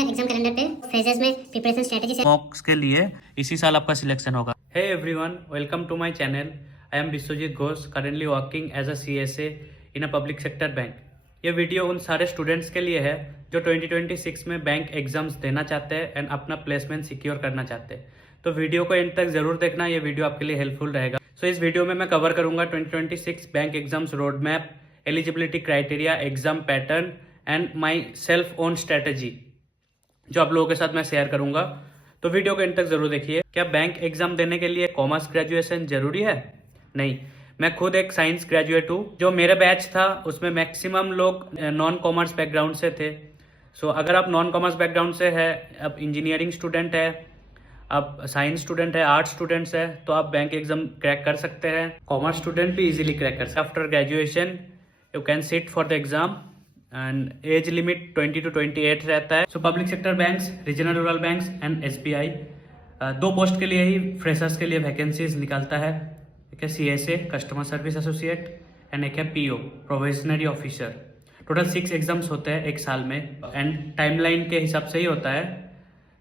Exam calendar पे phases में preparation strategy से मॉक्स के लिए इसी साल आपका सिलेक्शन होगा। Hey everyone, welcome to my channel. I am Vishwajit Ghosh, currently working as a CSA in a public sector bank. ये वीडियो उन सारे स्टूडेंट्स के लिए है जो 2026 में बैंक एग्जाम्स देना चाहते हैं एंड अपना प्लेसमेंट सिक्योर करना चाहते हैं। तो वीडियो को एंड तक जरूर देखना, ये वीडियो आपके लिए हेल्पफुल रहेगा। सो इस वीडियो में मैं कवर करूंगा 2026 bank exams road map, eligibility criteria, exam pattern and my self own strategy, जो आप लोगों के साथ मैं शेयर करूंगा। तो वीडियो को एंड तक जरूर देखिए। क्या बैंक एग्जाम देने के लिए कॉमर्स ग्रेजुएशन जरूरी है? नहीं, मैं खुद एक साइंस ग्रेजुएट हूँ। जो मेरा बैच था उसमें मैक्सिमम लोग नॉन कॉमर्स बैकग्राउंड से थे। सो अगर आप नॉन कॉमर्स बैकग्राउंड से है, आप इंजीनियरिंग स्टूडेंट है, आप साइंस स्टूडेंट है, आर्ट्स स्टूडेंट्स है, तो आप बैंक एग्जाम क्रैक कर सकते हैं। कॉमर्स स्टूडेंट भी इजीली क्रैक कर सकते हैं। After graduation you can sit for the exam and age limit 20 to 28 रहता है। So public sector banks, regional rural banks and SBI दो पोस्ट के लिए ही फ्रेशर्स के लिए वैकेंसीज निकालता है। एक है CSA customer service associate and एक है PO probationary officer. Total 6 exams होते हैं एक साल में एंड टाइमलाइन के हिसाब से ही होता है।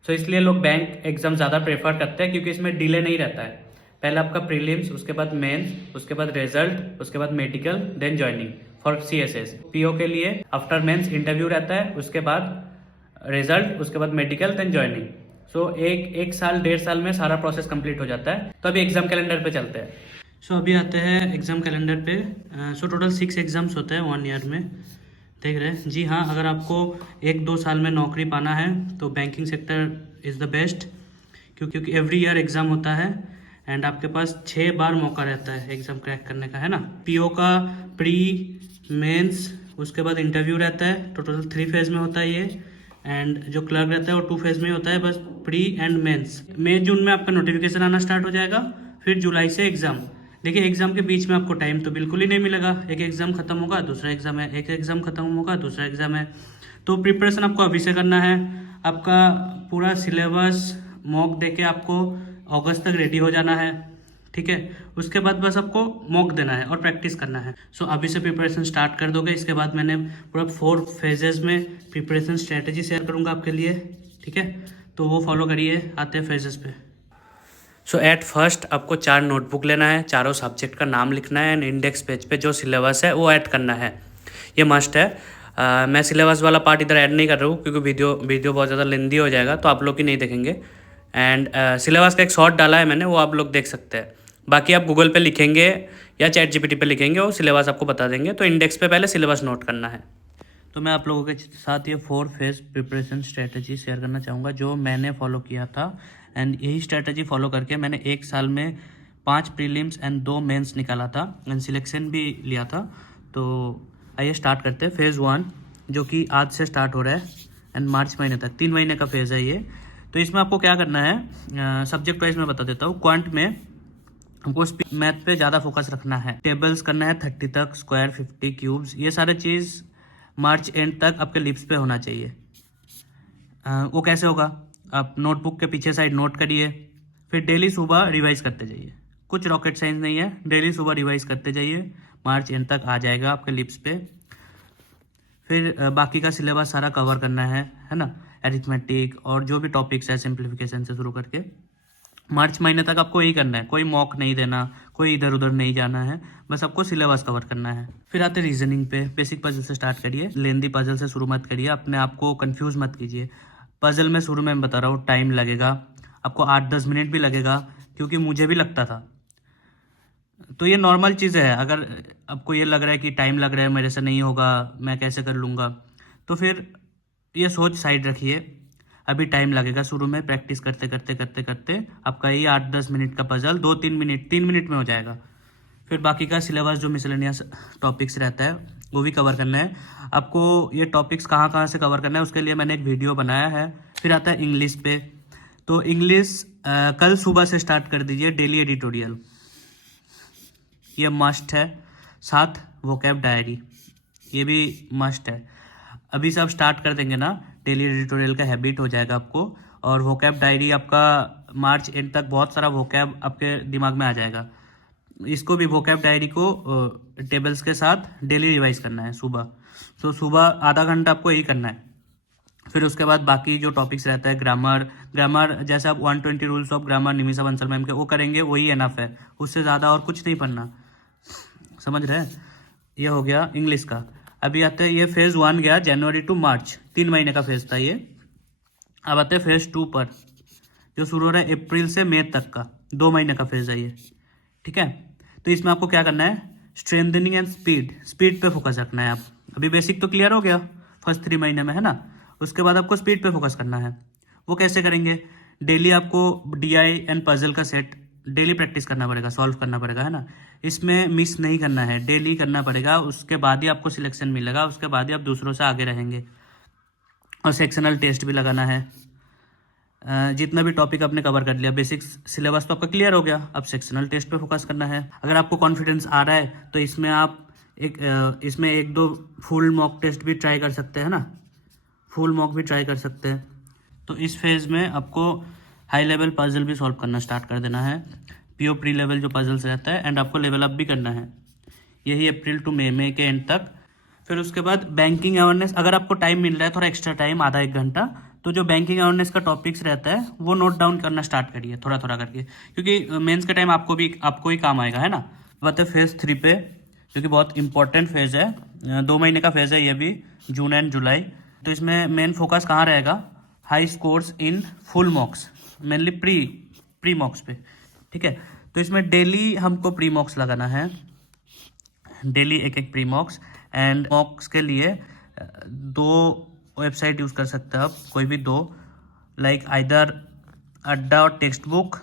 सो इसलिए लोग बैंक एग्जाम ज़्यादा प्रेफर करते हैं क्योंकि इसमें डिले नहीं रहता है। पहले आपका प्रीलिम्स, उसके बाद मेंस, उसके बाद रिजल्ट, उसके बाद medical, then joining for CSS. PO के लिए आफ्टर मेंस इंटरव्यू रहता है, उसके बाद रिजल्ट, उसके बाद मेडिकल, देन ज्वाइनिंग। सो एक साल 1.5 साल में सारा प्रोसेस कंप्लीट हो जाता है। तो अभी एग्जाम कैलेंडर पे चलते हैं। सो अभी आते हैं एग्जाम कैलेंडर पे। सो टोटल 6 एग्जाम्स होते हैं 1 ईयर में, देख रहे हैं जी। हाँ, अगर आपको 1-2 साल में नौकरी पाना है तो banking sector is the best, क्योंकि एवरी ईयर एग्ज़ाम होता है एंड आपके पास 6 बार मौका रहता है एग्ज़ाम क्रैक करने का, है ना। पीओ का प्री, मेंस, उसके बाद इंटरव्यू रहता है। टोटल 3 फेज़ में होता है ये। एंड जो क्लर्क रहता है वो 2 फेज़ में होता है, बस प्री एंड मेंस। मई जून में आपका नोटिफिकेशन आना स्टार्ट हो जाएगा, फिर जुलाई से एग्ज़ाम। देखिए, एग्जाम के बीच में आपको टाइम तो बिल्कुल ही नहीं मिलेगा। एक एग्जाम खत्म होगा, दूसरा एग्जाम है, एक एग्जाम खत्म होगा, दूसरा एग्जाम है। तो प्रिपरेशन आपको अभी से करना है। आपका पूरा सिलेबस मॉक देके आपको अगस्त तक रेडी हो जाना है, ठीक है। उसके बाद बस आपको मॉक देना है और प्रैक्टिस करना है। सो अभी से प्रिपरेशन स्टार्ट कर दोगे। इसके बाद मैंने पूरा 4 फेजेस में प्रिपरेशन स्ट्रेटेजी शेयर करूँगा आपके लिए, ठीक है। तो वो फॉलो करिए। आते हैं फेजेस पे। सो एट फर्स्ट आपको 4 नोटबुक लेना है, चारों सब्जेक्ट का नाम लिखना है एंड इंडेक्स पेज पे जो सिलेबस है वो ऐड करना है। ये मस्ट है। मैं सिलेबस वाला पार्ट इधर ऐड नहीं कर रहा हूँ क्योंकि वीडियो बहुत ज़्यादा लेंदी हो जाएगा, तो आप लोग ही नहीं देखेंगे। एंड सिलेबस का एक शॉर्ट डाला है मैंने, वो आप लोग देख सकते हैं। बाकी आप गूगल पे लिखेंगे या चैट जीपीटी पे लिखेंगे, वो सिलेबस आपको बता देंगे। तो इंडेक्स पे पहले सिलेबस नोट करना है। तो मैं आप लोगों के साथ ये 4 फेज प्रिपरेशन स्ट्रेटजी शेयर करना चाहूँगा जो मैंने फॉलो किया था। एंड यही स्ट्रेटजी फॉलो करके मैंने 1 साल में 5 प्रीलिम्स एंड 2 मेंस निकाला था एंड सिलेक्शन भी लिया था। तो आइए स्टार्ट करते हैं। फेज़ 1 जो कि आज से स्टार्ट हो रहा है एंड मार्च महीने तक, 3 महीने का फेज़ है ये। तो इसमें आपको क्या करना है, सब्जेक्ट वाइज मैं बता देता हूँ। क्वांट में हमको मैथ पे ज़्यादा फोकस रखना है। टेबल्स करना है 30 तक, स्क्वायर, 50, क्यूब्स, ये सारे चीज़ मार्च एंड तक आपके लिप्स पे होना चाहिए। वो कैसे होगा, आप नोटबुक के पीछे साइड नोट करिए, फिर डेली सुबह रिवाइज करते जाइए। कुछ रॉकेट साइंस नहीं है, डेली सुबह रिवाइज करते जाइए, मार्च एंड तक आ जाएगा आपके लिप्स पे। फिर बाकी का सिलेबस सारा कवर करना है ना। एरिथमेटिक और जो भी टॉपिक्स है सिंप्लीफिकेशन से शुरू करके मार्च महीने तक आपको यही करना है। कोई मॉक नहीं देना, कोई इधर उधर नहीं जाना है, बस आपको सिलेबस कवर करना है। फिर आते रीजनिंग पे। बेसिक पजल से स्टार्ट करिए, लेंदी पजल से शुरू मत करिए, अपने आप को कंफ्यूज मत कीजिए। पजल में शुरू में मैं बता रहा हूँ टाइम लगेगा आपको, 8-10 मिनट भी लगेगा, क्योंकि मुझे भी लगता था। तो ये नॉर्मल चीज़ है। अगर आपको ये लग रहा है कि टाइम लग रहा है, मेरे से नहीं होगा, मैं कैसे कर लूँगा, तो फिर ये सोच साइड रखिए। अभी टाइम लगेगा, शुरू में प्रैक्टिस करते करते करते करते आपका ये 8-10 मिनट का पजल 3 मिनट में हो जाएगा। फिर बाकी का सिलेबस जो मिसलेनियस टॉपिक्स रहता है वो भी कवर करना है आपको। ये टॉपिक्स कहाँ कहाँ से कवर करना है उसके लिए मैंने एक वीडियो बनाया है। फिर आता है इंग्लिश पे। तो इंग्लिश कल सुबह से स्टार्ट कर दीजिए, डेली एडिटोरियल, ये मस्ट है। साथ वोकैब डायरी, ये भी मस्ट है। अभी से आप स्टार्ट कर देंगे ना, डेली एडिटोरियल का हैबिट हो जाएगा आपको। और वोकैब डायरी आपका मार्च एंड तक बहुत सारा वोकैब आपके दिमाग में आ जाएगा। इसको भी वोकैब डायरी को टेबल्स के साथ डेली रिवाइज करना है सुबह। तो सुबह आधा घंटा आपको यही करना है। फिर उसके बाद बाकी जो टॉपिक्स रहता है ग्रामर जैसे आप 120 rules of grammar Nimisha Bansal ma'am के वो करेंगे, वही एनफ है, उससे ज़्यादा और कुछ नहीं पढ़ना, समझ रहे हैं। ये हो गया इंग्लिश का। अभी आते हैं, ये फेज़ 1 गया जनवरी टू मार्च, 3 महीने का फेज़ था ये। अब आते हैं फेज़ 2 पर, जो शुरू हो रहा है अप्रैल से मई तक का, 2 महीने का फेज़ है ये, ठीक है। तो इसमें आपको क्या करना है, स्ट्रेंथनिंग एंड स्पीड पे फोकस रखना है। आप अभी बेसिक तो क्लियर हो गया फर्स्ट 3 महीने में, है ना। उसके बाद आपको स्पीड पे फोकस करना है। वो कैसे करेंगे, डेली आपको DI एंड पजल का सेट डेली प्रैक्टिस करना पड़ेगा, सॉल्व करना पड़ेगा, है ना। इसमें मिस नहीं करना है, डेली करना पड़ेगा, उसके बाद ही आपको सिलेक्शन मिलेगा, उसके बाद ही आप दूसरों से आगे रहेंगे। और सेक्शनल टेस्ट भी लगाना है। जितना भी टॉपिक आपने कवर कर लिया, बेसिक सिलेबस तो आपका क्लियर हो गया, अब सेक्शनल टेस्ट पे फोकस करना है। अगर आपको कॉन्फिडेंस आ रहा है तो इसमें आप इसमें 1-2 फुल मॉक टेस्ट भी ट्राई कर सकते हैं ना, फुल मॉक भी ट्राई कर सकते हैं। तो इस फेज़ में आपको हाई लेवल पजल भी सॉल्व करना स्टार्ट कर देना है, PO प्री लेवल जो पजल्स रहता है, एंड आपको लेवल अप भी करना है, यही अप्रैल टू मई के एंड तक। फिर उसके बाद बैंकिंग अवेयरनेस, अगर आपको टाइम मिल रहा है, थोड़ा एक्स्ट्रा टाइम, आधा 1 घंटा, तो जो बैंकिंग अवेयरनेस का टॉपिक्स रहता है वो नोट डाउन करना स्टार्ट करिए थोड़ा थोड़ा करके, क्योंकि मेंस के टाइम आपको ही काम आएगा, है ना। बात है फेज़ 3 पे, जो कि बहुत इंपॉर्टेंट फेज़ है, 2 महीने का फेज़ है ये भी, जून एंड जुलाई। तो इसमें मेन फोकस कहाँ रहेगा, high scores in full मॉक्स, mainly pre मॉक्स पे, ठीक है। तो इसमें डेली हमको प्री मॉक्स लगाना है, डेली एक प्री मॉक्स। एंड मॉक्स के लिए 2 वेबसाइट यूज़ कर सकते हैं आप, कोई भी 2, लाइक आइदर अड्डा और टेक्स्ट बुक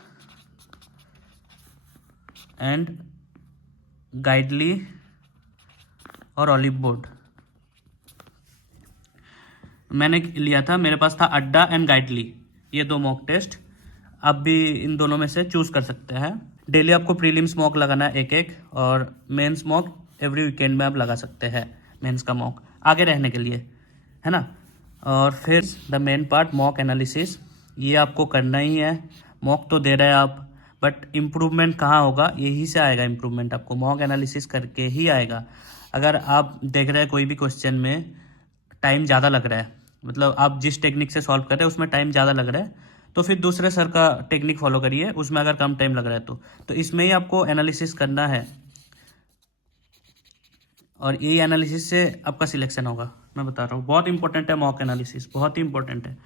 एंड गाइडली और ऑलिव बोर्ड। मैंने लिया था, मेरे पास था अड्डा एंड गाइडली, ये 2 मॉक टेस्ट। आप भी इन दोनों में से चूज़ कर सकते हैं। डेली आपको प्रीलिम्स मॉक लगाना है 1-1, और मेंस मॉक एवरी वीकेंड में आप लगा सकते हैं, मेंस का मॉक आगे रहने के लिए, है ना। और फिर the main part mock analysis, ये आपको करना ही है। मॉक तो दे रहे हैं आप, बट इम्प्रूवमेंट कहाँ होगा, यही से आएगा इम्प्रूवमेंट, आपको मॉक एनालिसिस करके ही आएगा। अगर आप देख रहे हैं कोई भी क्वेश्चन में टाइम ज़्यादा लग रहा है, मतलब आप जिस टेक्निक से सॉल्व कर रहे हैं उसमें टाइम ज़्यादा लग रहा है, तो फिर दूसरे सर का टेक्निक फॉलो करिए, उसमें अगर कम टाइम लग रहा है तो इसमें ही आपको एनालिसिस करना है, और यही एनालिसिस से आपका सिलेक्शन होगा। मैं बता रहा हूँ, बहुत इंपॉर्टेंट है मॉक एनालिसिस, बहुत ही इंपॉर्टेंट है।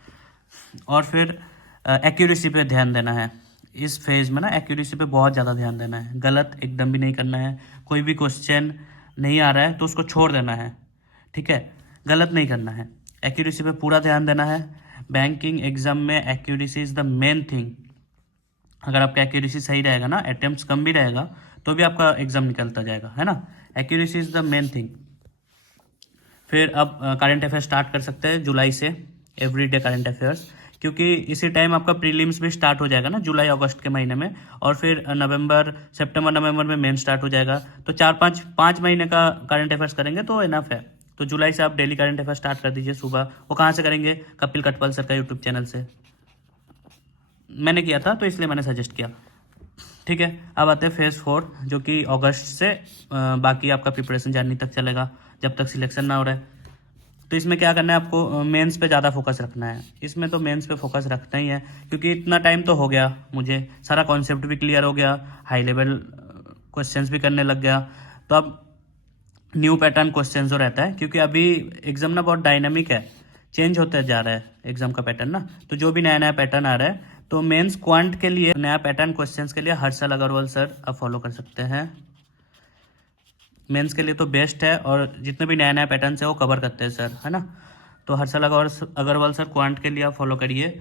और फिर एक्यूरेसी पे ध्यान देना है इस फेज़ में ना, एक्यूरेसी पे बहुत ज़्यादा ध्यान देना है, गलत एकदम भी नहीं करना है। कोई भी क्वेश्चन नहीं आ रहा है तो उसको छोड़ देना है, ठीक है, गलत नहीं करना है, एक्यूरेसी पे पूरा ध्यान देना है। बैंकिंग एग्जाम में accuracy is the main thing. अगर आपका एक्यूरेसी सही रहेगा ना, अटेम्प्ट्स कम भी रहेगा तो भी आपका एग्जाम निकलता जाएगा, है ना। Accuracy is the main thing. फिर अब करंट अफेयर्स स्टार्ट कर सकते हैं जुलाई से, एवरीडे करंट अफेयर्स, क्योंकि इसी टाइम आपका प्रीलिम्स भी स्टार्ट हो जाएगा ना, जुलाई अगस्त के महीने में, और फिर सितंबर नवंबर में मेन स्टार्ट हो जाएगा। तो 4-5 महीने का करंट अफेयर्स करेंगे तो इनफ है। तो जुलाई से आप डेली करंट अफेयर्स स्टार्ट कर दीजिए सुबह। वो कहाँ से करेंगे, कपिल कटपल सर का यूट्यूब चैनल से, मैंने किया था तो इसलिए मैंने सजेस्ट किया, ठीक है। अब आते हैं फेज़ 4, जो कि अगस्त से बाकी आपका प्रिपरेशन जनवरी तक चलेगा, जब तक सिलेक्शन ना हो रहा है। तो इसमें क्या करना है, आपको मेंस पे ज़्यादा फोकस रखना है। इसमें तो मेंस पे फोकस रखना ही है, क्योंकि इतना टाइम तो हो गया, मुझे सारा कॉन्सेप्ट भी क्लियर हो गया, हाई लेवल क्वेश्चंस भी करने लग गया। तो अब न्यू पैटर्न क्वेश्चन जो रहता है, क्योंकि अभी एग्जाम ना बहुत डायनामिक है, चेंज होते जा रहा है एग्जाम का पैटर्न ना, तो जो भी नया नया पैटर्न आ रहा है, तो मेंस क्वांट के लिए नया पैटर्न क्वेश्चंस के लिए हर्षल अग्रवाल सर आप फॉलो कर सकते हैं। मेंस के लिए तो बेस्ट है, और जितने भी नया नया पैटर्न है वो कवर करते हैं सर, है ना। तो हर्षल अग्रवाल सर क्वांट के लिए आप फॉलो करिए।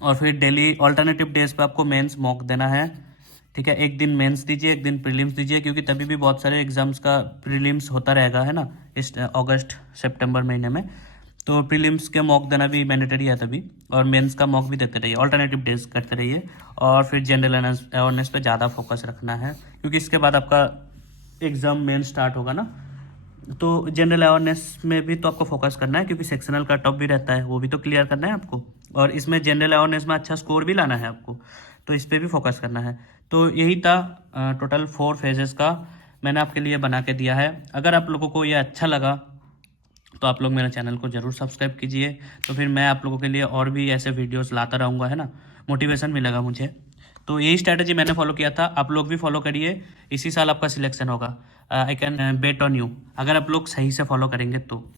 और फिर डेली ऑल्टरनेटिव डेज पे आपको मेंस मॉक देना है, ठीक है। एक दिन मेंस दीजिए, एक दिन प्रीलिम्स दीजिए, क्योंकि तभी भी बहुत सारे एग्जाम्स का प्रीलिम्स होता रहेगा, है ना, इस अगस्त सितंबर महीने में। तो प्रीलिम्स के मॉक देना भी मैंडेटरी है तभी, और मेंस का मॉक भी देते रहिए, ऑल्टरनेटिव डेज करते रहिए। और फिर जनरल अवेयरनेस पे ज़्यादा फोकस रखना है, क्योंकि इसके बाद आपका एग्ज़ाम मेन स्टार्ट होगा ना, तो जनरल अवेयरनेस में भी तो आपको फोकस करना है, क्योंकि सेक्शनल कट ऑफ भी रहता है, वो भी तो क्लियर करना है आपको, और इसमें जनरल अवेयरनेस में अच्छा स्कोर भी लाना है आपको, तो इस पर भी फोकस करना है। तो यही था टोटल 4 फेजेस का मैंने आपके लिए बना के दिया है। अगर आप लोगों को ये अच्छा लगा तो आप लोग मेरा चैनल को ज़रूर सब्सक्राइब कीजिए। तो फिर मैं आप लोगों के लिए और भी ऐसे वीडियोस लाता रहूँगा, है ना, मोटिवेशन मिलेगा मुझे। तो यही स्ट्रैटेजी मैंने फॉलो किया था, आप लोग भी फॉलो करिए, इसी साल आपका सिलेक्शन होगा। I can bet on you, अगर आप लोग सही से फॉलो करेंगे तो।